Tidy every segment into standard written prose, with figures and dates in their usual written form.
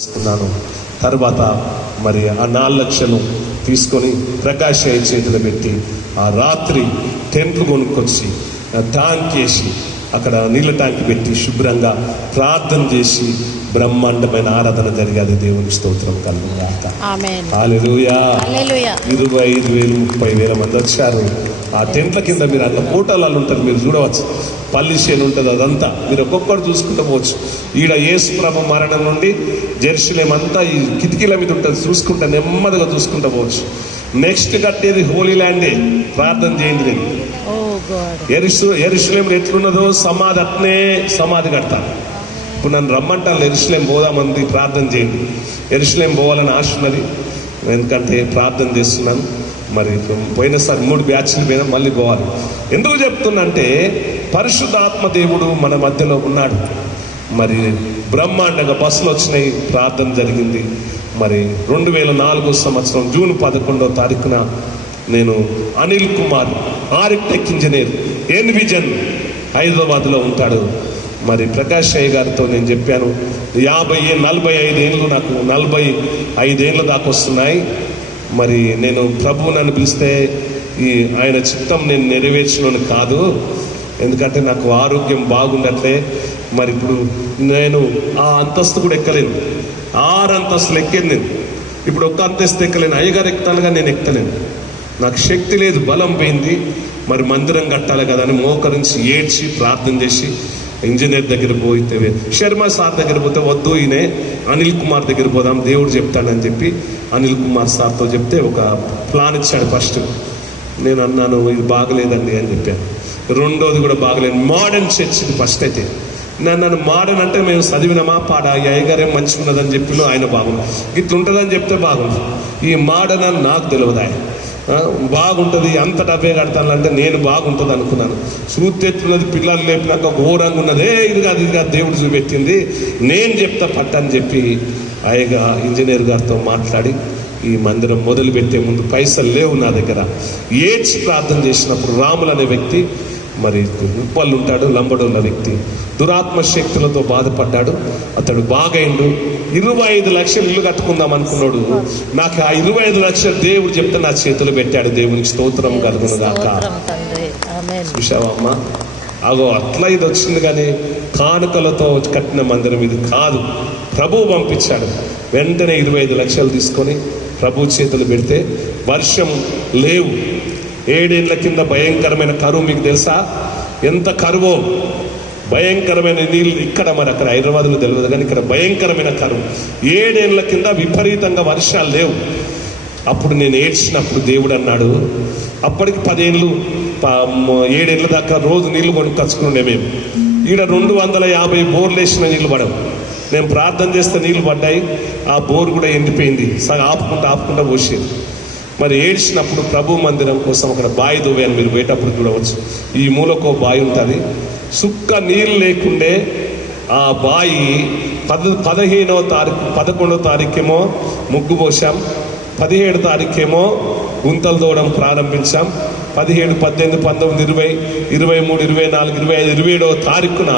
తీసుకున్నాను. తర్వాత మరి ఆ 4 లక్షలు తీసుకొని ప్రకాష్ అయ్య చేతిలో పెట్టి ఆ రాత్రి టెంట్లు కొనుక్కొచ్చి ట్యాంక్ వేసి అక్కడ నీళ్ళ ట్యాంక్ పెట్టి శుభ్రంగా ప్రార్థన చేసి బ్రహ్మాండమైన ఆరాధన జరిగేది. దేవుని స్తోత్రం కలుగుగాక. హల్లెలూయా. 25,000 30,000 మంది వచ్చారు. ఆ టెంట్ల కింద మీరు అట్లా ఫోటోలలో ఉంటారు, మీరు చూడవచ్చు. పల్లి చేను ఉంటుంది, అదంతా మీరు ఒక్కొక్కరు చూసుకుంటూ పోవచ్చు. ఈడ యేసు ప్రభు మరణం నుండి జెరూసలేం అంతా ఈ కిటికీల మీద ఉంటుంది, చూసుకుంటా నెమ్మదిగా చూసుకుంటూ పోవచ్చు. నెక్స్ట్ కట్టేది హోలీ ల్యాండే. ప్రార్థన చేయండి. నేను యెరూషలేం ఎట్లున్నదో సమాధి అట్నే సమాధి కడతాను. ఇప్పుడు నన్ను రమ్మంటాను యెరూషలేం పోదామంది, ప్రార్థన చేయండి. యెరూషలేం పోవాలని ఆశ ఉన్నది, ఎందుకంటే ప్రార్థన చేస్తున్నాను. మరి పోయినసారి 3 బ్యాచ్ల మీద మళ్ళీ పోవాలి. ఎందుకు చెప్తున్నా అంటే పరిశుద్ధాత్మ దేవుడు మన మధ్యలో ఉన్నాడు. మరి బ్రహ్మాండంగా బస్సులు వచ్చినాయి, ప్రార్థన జరిగింది. మరి 2004 సంవత్సరం జూన్ 11వ తారీఖున నేను Anil Kumar architect engineer envision హైదరాబాద్లో ఉంటాడు. మరి ప్రకాష్ అయ్య గారితో నేను చెప్పాను, 45 ఏళ్ళు, నాకు 45 ఏళ్ళ దాకా వస్తున్నాయి. మరి నేను ప్రభువు నన్ను పిలిస్తే ఆయన చిత్తం నేను నెరవేర్చను కాదు, ఎందుకంటే నాకు ఆరోగ్యం బాగుండట్లే. మరి ఇప్పుడు నేను ఆ అంతస్తు కూడా ఎక్కలేను. 6 అంతస్తులు ఎక్కేది నేను. ఇప్పుడు 1 అంతస్తు ఎక్కలేను. అయ్యగారు ఎక్కుతానుగా నేను ఎక్కలేను, నాకు శక్తి లేదు, బలం పోయింది. మరి మందిరం కట్టాలి కదా అని మోకరించి ఏడ్చి ప్రార్థన చేసి ఇంజనీర్ దగ్గర పోతే, శర్మ సార్ దగ్గర పోతే వద్దు, ఈయనే అనిల్ కుమార్ దగ్గర పోదాం, దేవుడు చెప్తానని చెప్పి అనిల్ కుమార్ సార్తో చెప్తే ఒక ప్లాన్ ఇచ్చాడు. ఫస్ట్ నేను అన్నాను ఇది బాగలేదండి అని చెప్పాను. రెండోది కూడా బాగలేదు, మోడర్న్ చర్చ్ ఇది ఫస్ట్. అయితే నన్ను మోడర్న్ అంటే మేము చదివినమా పాడ, ఈ అయ్యగారేం మంచిగా ఉన్నదని చెప్పిన ఆయన బాగుంది, ఇట్లుంటుందని చెప్తే బాగుంది. ఈ మోడర్న్ అని నాకు తెలియదు, ఆయన బాగుంటుంది అంత డబ్బే కడతానంటే నేను బాగుంటుంది అనుకున్నాను. చూతెత్తున్నది పిల్లలు లేపినాక ఘోరంగా ఉన్నదే, ఇది కాదు దేవుడు చూపెట్టింది, నేను చెప్తా పట్టని చెప్పి అయ్యగా ఇంజనీర్ గారితో మాట్లాడి ఈ మందిరం మొదలుపెట్టే ముందు పైసలు లేవు నా దగ్గర. ఏడ్చి ప్రార్థన చేసినప్పుడు రాములు అనే వ్యక్తి, మరి ఉప్పళ్ళు ఉంటాడు, లంబడున్న వ్యక్తి, దురాత్మ శక్తులతో బాధపడ్డాడు. అతడు బాగైండు. 25 లక్షలు ఇల్లు కట్టుకుందాం అనుకున్నాడు. నాకు ఆ 25 లక్షలు దేవుడు చెప్తే నా చేతులు పెట్టాడు. దేవునికి స్తోత్రం కలుగును గాక. చూసావమ్మా, అగో అట్లా ఇది వచ్చింది, కానీ కానుకలతో కట్టిన మందిరం ఇది కాదు. ప్రభువు పంపించాడు. వెంటనే 25 లక్షలు తీసుకొని ప్రభు చేతులు పెడితే వర్షం లేవు. 7 ఏళ్ల కింద భయంకరమైన కరువు, మీకు తెలుసా ఎంత కరువో? భయంకరమైన నీళ్ళు ఇక్కడ, మరి అక్కడ హైదరాబాద్లో తెలియదు, కానీ ఇక్కడ భయంకరమైన కరువు. 7 ఏళ్ల కింద విపరీతంగా వర్షాలు లేవు. అప్పుడు నేను ఏడ్చినప్పుడు దేవుడు అన్నాడు, అప్పటికి 10 ఏళ్ళు 7 ఏళ్ళ దాకా రోజు నీళ్లు కొనుక్కొచ్చుకుండే మేము. ఈడ 250 బోర్లు వేసిన నీళ్లు పడవు. నేను ప్రార్థన చేస్తే నీళ్లు పడ్డాయి, ఆ బోర్ కూడా ఎండిపోయింది, సగం ఆపుకుంటా పోసేది. మరి ఏడ్చినప్పుడు ప్రభు మందిరం కోసం అక్కడ బావి దోవాను, మీరు పోయేటప్పుడు చూడవచ్చు. ఈ మూలకో బావి ఉంటుంది, సుక్క నీళ్ళు లేకుండే ఆ బావి 11వ తారీఖు 11వ తారీఖేమో ముగ్గు పోసాం, 17వ తారీఖేమో గుంతలు తోవడం ప్రారంభించాం. 17, 18, 19, 20, 23, 24, 25, 27వ తారీఖున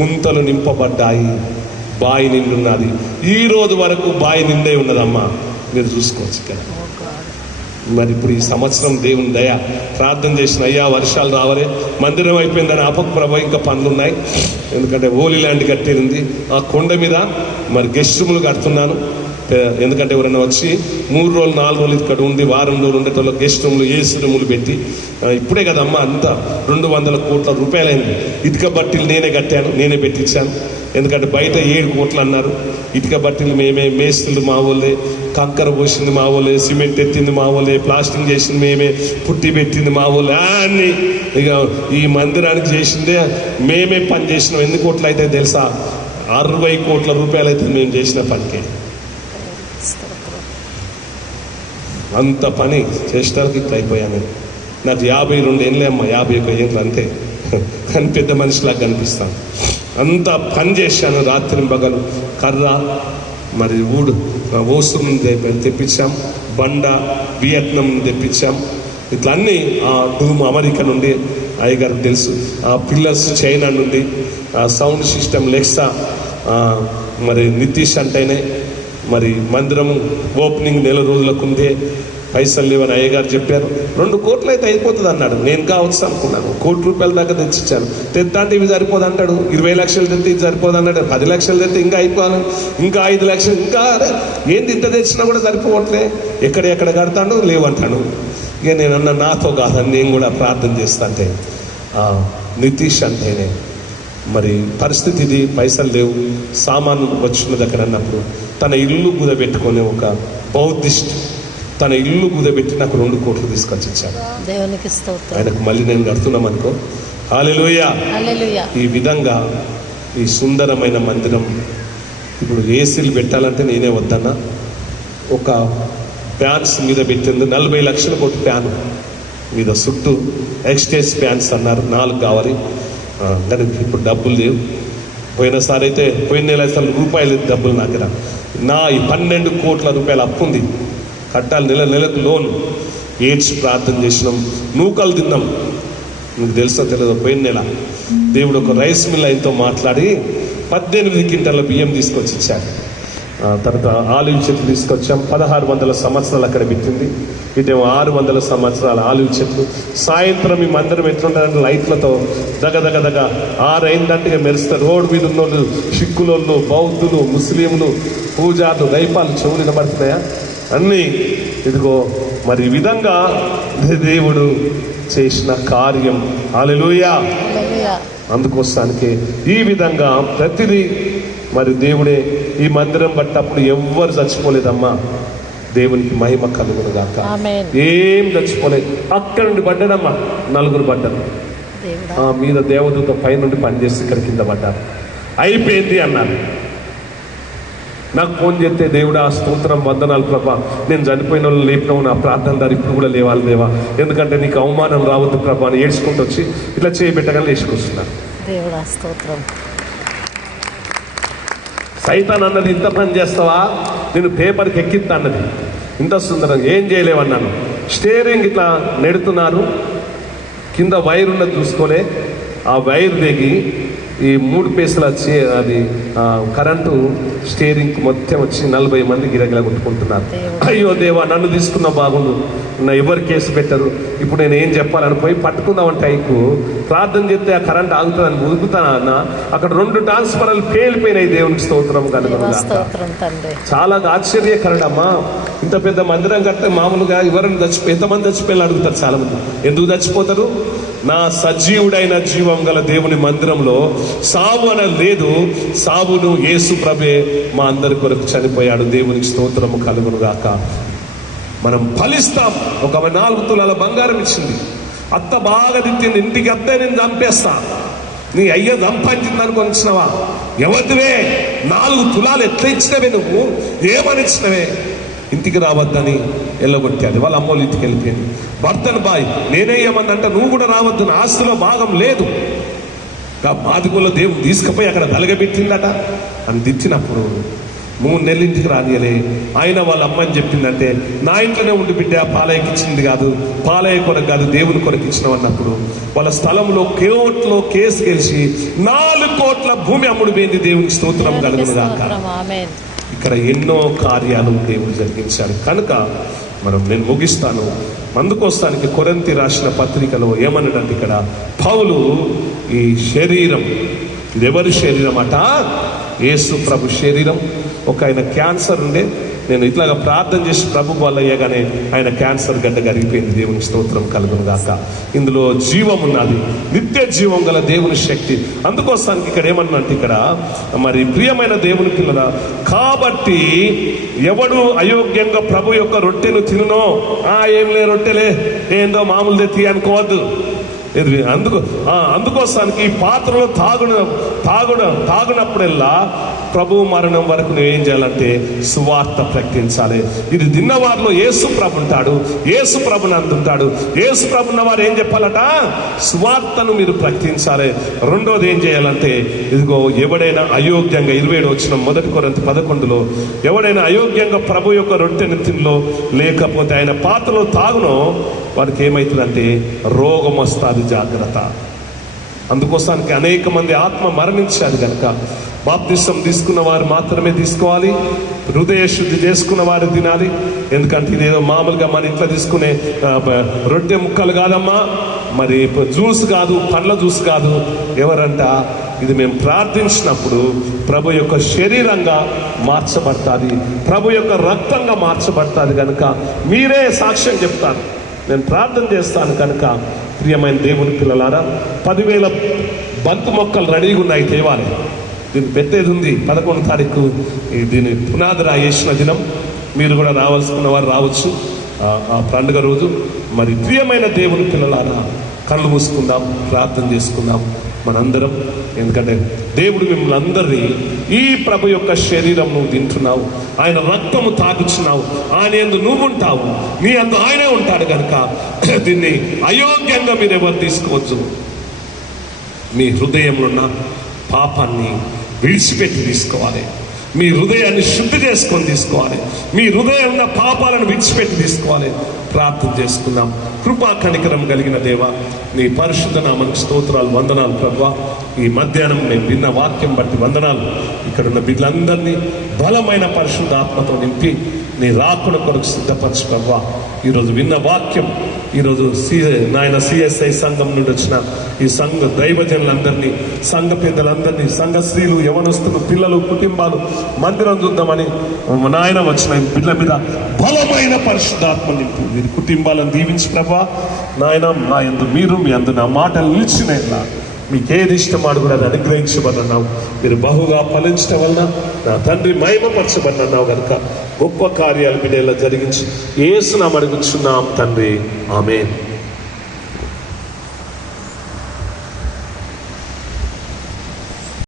గుంతలు నింపబడ్డాయి. బావి నిండున్నది. ఈ రోజు వరకు బావి నిండే ఉన్నదమ్మా, మీరు చూసుకోవచ్చు ఇక్కడ. మరి ఇప్పుడు ఈ సంవత్సరం దేవుని దయ, ప్రార్థన చేసిన అయ్యా వర్షాలు రావలే, మందిరం అయిపోయిందని అపప్రభ, ఇంకా పనులు ఉన్నాయి. ఎందుకంటే హోలీ ల్యాండ్ కట్టేది ఆ కొండ మీద. మరి గెస్ట్ రూములు కడుతున్నాను, ఎందుకంటే ఎవరైనా వచ్చి 3 రోజులు 4 రోజులు ఇక్కడ ఉండి వారం రోజులు ఉండేటోళ్ళు గెస్ట్ రూములు, ఏసీ రూములు పెట్టి, ఇప్పుడే కదమ్మా అంతా 200 కోట్ల రూపాయలైంది. ఇటుక బట్టీలు నేనే కట్టాను, నేనే పెట్టించాను. ఎందుకంటే బయట 7 కోట్లు అన్నారు. ఇటుక బట్టీలు మేమే, మేస్త్రులు మా వాళ్ళే, కంకర పోసింది మా వాళ్ళే, సిమెంట్ ఎత్తింది మా వాళ్ళే, ప్లాస్టింగ్ చేసింది మేమే, పుట్టి పెట్టింది మా వాళ్ళే, అన్నీ ఇక ఈ మందిరానికి చేసిందే మేమే పని చేసినాం. ఎన్ని కోట్లు అయితే తెలుసా? 60 కోట్ల రూపాయలు అయితే మేము చేసిన పనికే. అంత పని చేసేటానికి ఇట్లా అయిపోయాను. నాకు 52 ఏళ్ళే అమ్మ, 51 ఏళ్ళు అంతే, కానీ పెద్ద మనిషిలాగా కనిపిస్తాను. అంత పని చేశాను, రాత్రి పగలు. కర్ర మరి ఓసు నుండి తెప్పించాం, బండ వియత్నాం నుండి తెప్పించాం. ఇట్లా అన్నీ డూమ్ అమెరికా నుండి, అయ్యగారికి తెలుసు. ఆ పిల్లర్స్ చైనా నుండి, ఆ సౌండ్ సిస్టమ్ లెక్సా మరి నితీష్ అంటేనే మరి మందిరము ఓపెనింగ్ 1 నెల రోజులకు ముందే పైసలు లేవని అయ్యగారు చెప్పారు. 2 కోట్లు అయితే అయిపోతుంది అన్నాడు. నేను కావచ్చు అనుకున్నాను. ₹1,00,00,000 దాకా తెచ్చిచ్చాను. తెత్తా అంటే ఇవి సరిపోదు అంటాడు. 20 లక్షలు తెస్తే ఇది సరిపోదు అన్నాడు. 10 లక్షలు తెస్తే ఇంకా అయిపోవాలి, ఇంకా 5 లక్షలు, ఇంకా ఏంది ఇంత తెచ్చినా కూడా సరిపోవట్లే, ఎక్కడ కడతాడు లేవంటాడు. ఇక నేను అన్న నాతో కాదని నేను కూడా ప్రార్థన చేస్తా అంటే నితీష్ అంటేనే మరి పరిస్థితి ఇది, పైసలు లేవు, సామాను వచ్చిన దగ్గర అన్నప్పుడు తన ఇల్లు కుదబెట్టుకొని ఒక బౌద్ధిస్ట్ తన ఇల్లు కుదబెట్టి నాకు 2 కోట్లు తీసుకొచ్చి ఇచ్చాడు. దేవునికి స్తోత్రం. ఆయనకు మళ్ళీ నేను కడుతున్నాం అనుకో. హల్లెలూయా. ఈ విధంగా ఈ సుందరమైన మందిరం ఇప్పుడు ఏసీలు పెట్టాలంటే నేనే వద్దన్నా. ఒక ఫ్యాన్స్ మీద పెట్టింది 40 లక్షలు కొట్టి ఫ్యాన్ మీద చుట్టూ ఎక్స్టేజ్ ఫ్యాన్స్ అన్నారు, 4 కావాలి. కానీ ఇప్పుడు డబ్బులు లేవు. పోయినసారి అయితే పోయిన నెల అసలు రూపాయలు డబ్బులు నా దగ్గర. నా ఈ 12 కోట్ల రూపాయలు అప్పు ఉంది, కట్టాలి, నెలకు లోన్. ఏడ్చి ప్రార్థన చేసినాం, నూకలు తిన్నాం. మీకు తెలుసో తెలియదు, పోయిన నెల దేవుడు ఒక రైస్ మిల్ ఆయనతో మాట్లాడి 18 క్వింటాల బియ్యం తీసుకొచ్చి ఇచ్చాడు. తర్వాత ఆలివ్ చెట్లు తీసుకొచ్చాం. 1600 సంవత్సరాలు అక్కడ పెట్టింది. ఇటేమో 600 సంవత్సరాల ఆలివ్ చెట్లు. సాయంత్రం ఈ మందిరం ఎట్లుంటారంటే లైట్లతో దగ 6 అయిందంటే మెరుస్తారు. రోడ్డు మీద ఉన్నోళ్ళు, సిక్కులోళ్ళు, బౌద్ధులు, ముస్లింలు, పూజార్లు, దైపాలు చెవులు వినబడుతున్నాయా అన్నీ. ఇదిగో మరి ఈ విధంగా దేవుడు చేసిన కార్యం. హల్లెలూయా. అందుకోసానికి ఈ విధంగా ప్రతిదీ మరి దేవుడే. ఈ మందిరం బట్టప్పుడు ఎవ్వరు చచ్చిపోలేదమ్మా, దేవునికి మహిమ కలుగును గాక. ఏం చచ్చిపోలేదు. అక్కడ నుండి పడ్డాడమ్మా, 4 పడ్డారు. మీద దేవదూత పైనుండి పనిచేసి ఇక్కడ కింద పడ్డారు. అయిపోయింది అన్నారు. నాకు ఫోన్ చేస్తే దేవుడా స్తోత్రం, వందనాలు ప్రభా, నేను చనిపోయిన వాళ్ళు లేపినావు, నా ప్రార్థన దారి ఇప్పుడు కూడా లేవాలి దేవా, ఎందుకంటే నీకు అవమానం రావద్దు ప్రభా అని ఏడ్చుకుంటూ వచ్చి ఇట్లా చేయబెట్టగానే లేచుకొస్తున్నారు. దేవుడా స్తోత్రం. సైతాన్ అన్నది ఇంత పని చేస్తావా, నేను పేపర్కి ఎక్కిస్తా అన్నది. ఇంత సుందరంగా ఏం చేయలేవన్నాను. స్టీరింగ్ ఇట్లా నెడుతున్నారు, కింద వైర్ ఉన్నది చూసుకోలే, ఆ వైర్ దిగి ఈ 3 పీసులు వచ్చి అది కరెంటు స్టీరింగ్ మొత్తం వచ్చి 40 మంది గిరగిలా కొట్టుకుంటున్నారు. అయ్యో దేవా, నన్ను తీసుకున్న బాగుండు, నా ఎవరు కేసు పెట్టరు, ఇప్పుడు నేను ఏం చెప్పాలని పోయి పట్టుకుందామంటే అయికు ప్రార్థన చేస్తే ఆ కరెంట్ ఆగుతుందని ఉదుకుతాను అన్న. అక్కడ 2 ట్రాన్స్ఫార్మర్లు పేలిపోయినాయి. దేవునికి స్తోత్రం కలుగును. చాలా ఆశ్చర్యకరం అమ్మా. ఇంత పెద్ద మందిరం కడితే మామూలుగా ఎవరైనా ఎంతమంది చచ్చిపోయాలని అడుగుతారు చాలా మంది. ఎందుకు చచ్చిపోతారు? నా సజీవుడైన జీవం గల దేవుని మందిరంలో సావు అనేది లేదు. సావును యేసు ప్రభే మా అందరి కొరకు చనిపోయాడు. దేవునికి స్తోత్రము కలుగును గాక. మనం ఫలిస్తాం. ఒక 4 తులాల బంగారం ఇచ్చింది, అత్త బాగా తిట్టింది, ఇంటికి అత్తే నేను చంపేస్తా, నీ అయ్య సంపాదించింది అనుకొని ఇచ్చినవా? ఎవరివే 4 తులాలు ఎట్లా ఇచ్చినవే, నువ్వు ఏమని ఇచ్చినవే? ఇంటికి రావద్దని ఎల్లగొట్టాది. వాళ్ళ అమ్మోళ్ళు ఇంటికి వెళ్ళిపోయింది. భర్తను బాయ్ నేనే ఏమన్నంటే నువ్వు కూడా రావద్దు, నా ఆస్తిలో భాగం లేదు. మాదిగోలో దేవుడు తీసుకుపోయి అక్కడ తలగబెట్టిందట అని తిట్టినప్పుడు 3 నెలలు ఇంటికి రానియలే. ఆయన వాళ్ళ అమ్మని చెప్పిందంటే, నా ఇంట్లోనే ఉండి బిడ్డ, పాలయ్యకి ఇచ్చింది కాదు, పాలయ్య కొరకు కాదు, దేవుని కొరకు ఇచ్చినావు అన్నప్పుడు వాళ్ళ స్థలంలో కోర్టులో కేసు గెలిచి 4 కోట్ల భూమి అమ్ముడు పోయింది. దేవునికి స్తోత్రం కలుగును గాక. ఇక్కడ ఎన్నో కార్యాలు దేవుడు జరిగించాడు. కనుక నేను ముగిస్తాను. అందుకోసానికి కొరింథీ రాసిన పత్రికలో ఏమన్నాడంటే, ఇక్కడ పౌలు ఈ శరీరం, ఇది ఎవరి శరీరం అట? యేసు ప్రభు శరీరం. ఒక ఆయన క్యాన్సర్ ఉండే, నేను ఇట్లాగా ప్రార్థన చేసి ప్రభు వల్ల అయ్యగానే ఆయన క్యాన్సర్ గడ్డ కరిగిపోయింది. దేవుని స్తోత్రం కలుగును గాక. ఇందులో జీవం ఉన్నది, నిత్య జీవం గల దేవుని శక్తి. అందుకోసానికి ఇక్కడ ఏమన్నంటే, ఇక్కడ మరి ప్రియమైన దేవుని పిల్లల, కాబట్టి ఎవడు అయోగ్యంగా ప్రభు యొక్క రొట్టెను తినునో, ఏంలే రొట్టెలే ఏందో మామూలు తెత్తి అనుకోవద్దు. అందుకోసానికి ఈ పాత్రలో తాగునప్పుడల్లా ప్రభు మరణం వరకు నువ్వేం చేయాలంటే సువార్త ప్రకటించాలి. ఇది తిన్నవారిలో యేసు ప్రభు ఉంటాడు, యేసు ప్రభుని అందుంటాడు. యేసు ప్రభున్న వారు ఏం చెప్పాలట? సువార్తను మీరు ప్రకటించాలి. రెండోది ఏం చేయాలంటే, ఇదిగో ఎవడైనా అయోగ్యంగా 27 వచ్చిన 1 కొరింథీ 11లో ఎవడైనా అయోగ్యంగా ప్రభు యొక్క రొట్టెని తినలో లేకపోతే ఆయన పాత్రలో తాగునో వారికి ఏమవుతుందంటే రోగం వస్తుంది. జాగ్రత్త. అందుకోసానికి అనేక మంది ఆత్మ మరణించారు కనుక బాప్తిసం తీసుకున్న వారు మాత్రమే తీసుకోవాలి. హృదయ శుద్ధి చేసుకున్న వారు తినాలి. ఎందుకంటే ఇదేదో మామూలుగా మన ఇంట్లో తీసుకునే రొట్టె ముక్కలు కాదమ్మా, మరి జ్యూస్ కాదు, పండ్ల జ్యూస్ కాదు. ఎవరంట ఇది మేము ప్రార్థించినప్పుడు ప్రభు యొక్క శరీరంగా మార్చబడుతుంది, ప్రభు యొక్క రక్తంగా మార్చబడుతుంది. కనుక మీరే సాక్ష్యం చెప్తారు, నేను ప్రార్థన చేస్తాను. కనుక ప్రియమైన దేవుని పిల్లలారా, 10,000 బంతి మొక్కలు రెడీగా ఉన్నాయి తేవాలి. దీన్ని పెట్టేది ఉంది 11వ తారీఖు. దీన్ని పునాది వేసిన దినం. మీరు కూడా రావాల్సుకున్న వారు రావచ్చు ఆ పండుగ రోజు. మరి ప్రియమైన దేవుని పిల్లలారా, కళ్ళు మూసుకుందాం, ప్రార్థన చేసుకుందాం మనందరం. ఎందుకంటే దేవుడు మిమ్మల్ని అందరినీ ఈ ప్రభు యొక్క శరీరం నువ్వు తింటున్నావు, ఆయన రక్తము తాగుచున్నావు, ఆయన యందు నువ్వు ఉంటావు, నీ అందు ఆయనే ఉంటాడు. కనుక దీన్ని అయోగ్యంగా మీరు ఎవరు తీసుకోవచ్చు. మీ హృదయంలో ఉన్న పాపాన్ని విడిచిపెట్టి తీసుకోవాలి. మీ హృదయాన్ని శుద్ధి చేసుకొని తీసుకోవాలి. మీ హృదయం ఉన్న పాపాలను విడిచిపెట్టి తీసుకోవాలి. ప్రార్థన చేసుకుందాం. కృపా కనికరం కలిగిన దేవ, నీ పరిశుద్ధ నామమునకు స్తోత్రాలు, వందనాలు ప్రభువా. ఈ మధ్యాహ్నం నేను విన్న వాక్యం బట్టి వందనాలు. ఇక్కడున్న బిడ్డలందరినీ బలమైన పరిశుద్ధ ఆత్మతో నింపి నీ రాకుడ కొరకు సిద్ధపరచు ప్రభువా. ఈరోజు విన్న వాక్యం, ఈరోజు నాయన CSI సంఘం నుండి వచ్చిన ఈ సంఘ దైవజనులందరినీ, సంఘ పెద్దలందరినీ, సంఘ స్త్రీలు, యవనస్తులు, పిల్లలు, కుటుంబాలు మందిరం చూద్దామని నాయన వచ్చిన పిల్లల మీద బలమైన పరిశుద్ధాత్మ నింపి వీరి కుటుంబాలను దీవించి ప్రభా. నాయన నా యందు మీరు, మీ అందు నా మాటలు నిలిచినట్లా మీకేది ఇష్టమాడు కూడా అది అనుగ్రహించబడినావు. మీరు బహుగా ఫలించడం వలన నా తండ్రి మహిమపరచబడినావు. కనుక గొప్ప కార్యాలు బిడ్డలా జరిగించి యేసు నామమున అడుగుచున్నాం తండ్రి, ఆమేన్.